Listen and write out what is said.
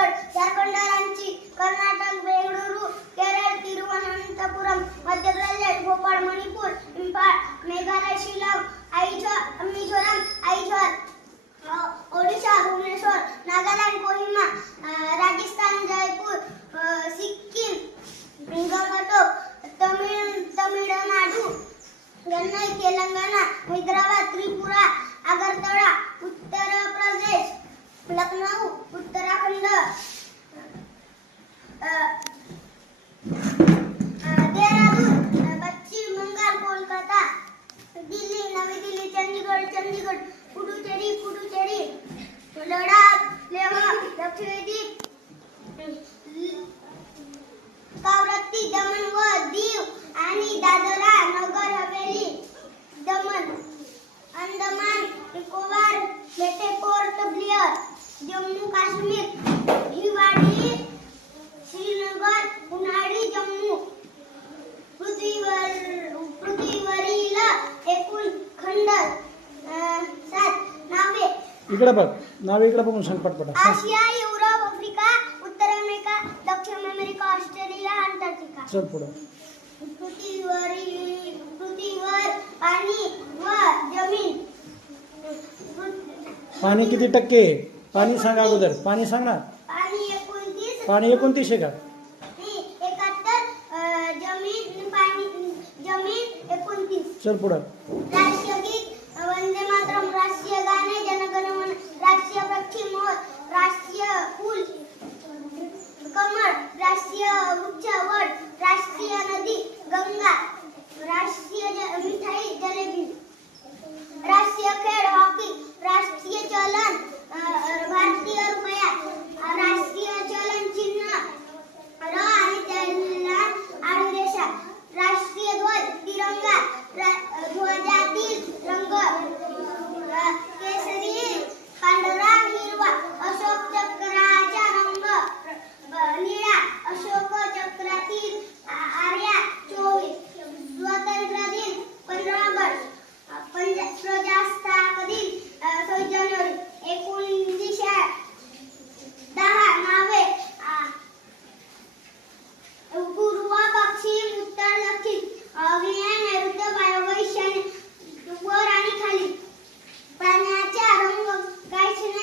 शिमला चंदीगड झारखंड रांची कर्नाटक बेंगळुरू केरळ तिरुवनंतपुरम मध्य प्रदेश भोपाळ मणिपूर इम्फाळ मेघालय शिलाँग आईझर मिझोरम आईझर ओडिशा भुवनेश्वर नागालँड कोहिमा राजस्थान जयपूर सिक्कीम गंगटोक तमिळ तमिळनाडू चेन्नई तेलंगणा हैदराबाद त्रिपुरा आगरतळा उत्तर प्रदेश लखनऊ अंदमान निकोबार बेटे पोर्ट ब्लिअर. जम्मू काश्मीर हिवाळी श्रीनगर उन्हाळी जम्मू. पृथ्वीवर पृथ्वीवरील एकूण खंड अं, सात नावे. इकडे बघ नाव इकडे बघून सांग पटपट. आशिया युरोप आफ्रिका उत्तर अमेरिका दक्षिण अमेरिका ऑस्ट्रेलिया अंटार्क्टिका. चल पुढं. पृथ्वीवरील पृथ्वीवर पाणी व जमीन. पाणी किती टक्के? आहे? पाणी सांगा अगोदर. पाणी सांगा. पाणी एकोणतीस. पाणी एकोणतीसशे का? चल पुढं. राष्ट्रीय गीत राष्ट्रीय राष्ट्रीय राष्ट्रीय कमळ राष्ट्रीय राष्ट्रीय नदी गंगा राष्ट्रीय